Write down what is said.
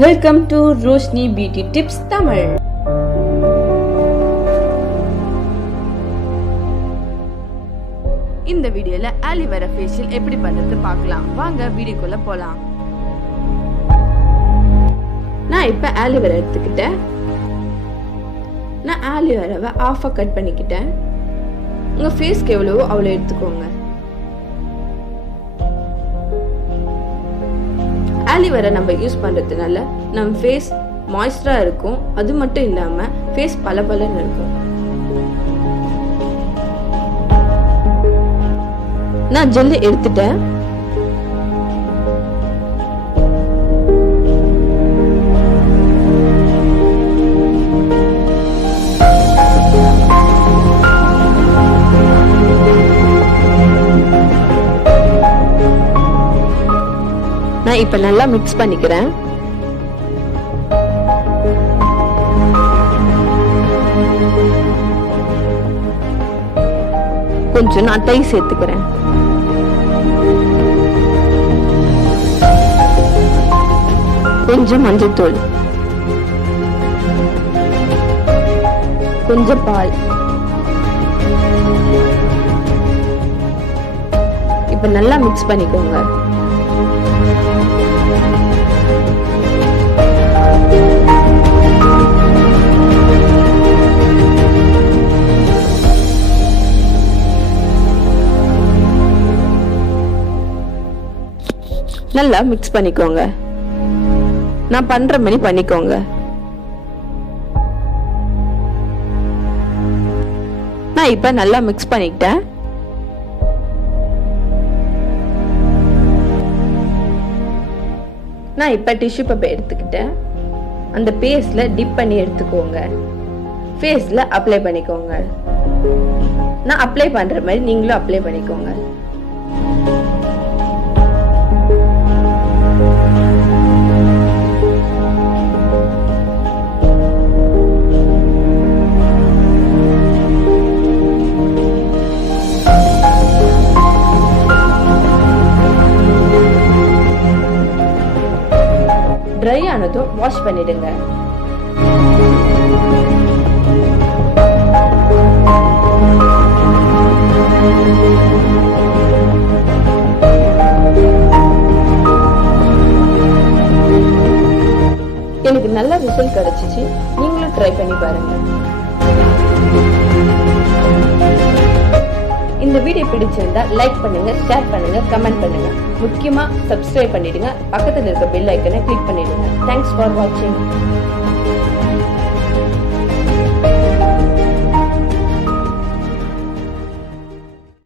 Welcome to Roshni Beauty Tips Tamil. இந்த வீடியோல ஆலி வேரா ஃபேஷியல் எப்படி பண்றது பார்க்கலாம். வாங்க வீடியோக்குள்ள போலாம். நான் இப்ப ஆலி வேரா எடுத்துக்கிட்டேன். நான் ஆலி வேராவை ஆஃபா கட் பண்ணிக்கிட்டேன். உங்க ஃபேஸ்க்கு எவ்வளவோ அவ்வளோ எடுத்துக்கோங்க. ஆலி வேரா நம்ம யூஸ் பண்றதுனால நம்ம ஃபேஸ் மாய்ஸ்டரா இருக்கும். அது மட்டும் இல்லாம ஃபேஸ் பளபளன்னு இருக்கும். நான் ஜெல் எடுத்துட்டேன். நான் இப்ப நல்லா மிக்ஸ் பண்ணிக்கிறேன். கொஞ்சம் நான் தயிர் சேர்த்துக்கிறேன். கொஞ்சம் மஞ்சள்தூள், கொஞ்சம் பால். இப்ப நல்லா மிக்ஸ் பண்ணிக்கோங்க. நல்லா மிக்ஸ் பண்ணிக்கோங்க. நான் பண்ற மாதிரி பண்ணிக்கோங்க. நான் இப்ப நல்லா மிக்ஸ் பண்ணிட்டேன். நான் இப்ப டிஷ்யூ பேப்பர் எடுத்துக்கிட்டேன். அந்த பேஸ்ட்ல டிப் பண்ணி எடுத்துக்கோங்க. ஃபேஸ்ல அப்ளை பண்ணிக்கோங்க. நான் அப்ளை பண்ற மாதிரி நீங்களும் அப்ளை பண்ணிக்கோங்க. ட்ரை ஆனதும் வாஷ் பண்ணிடுங்க. எனக்கு நல்ல ரிசல்ட் கிடைச்சிச்சு. நீங்களும் ட்ரை பண்ணி பாருங்க. இந்த வீடியோ பிடிச்சிருந்தா லைக் பண்ணுங்க, ஷேர் பண்ணுங்க, கமெண்ட் பண்ணுங்க. முக்கியமா சப்ஸ்கிரைப் பண்ணிடுங்க. பக்கத்துல இருக்க பெல் ஐக்கனை கிளிக் பண்ணிடுங்க. தேங்க்ஸ் ஃபார் வாட்சிங்.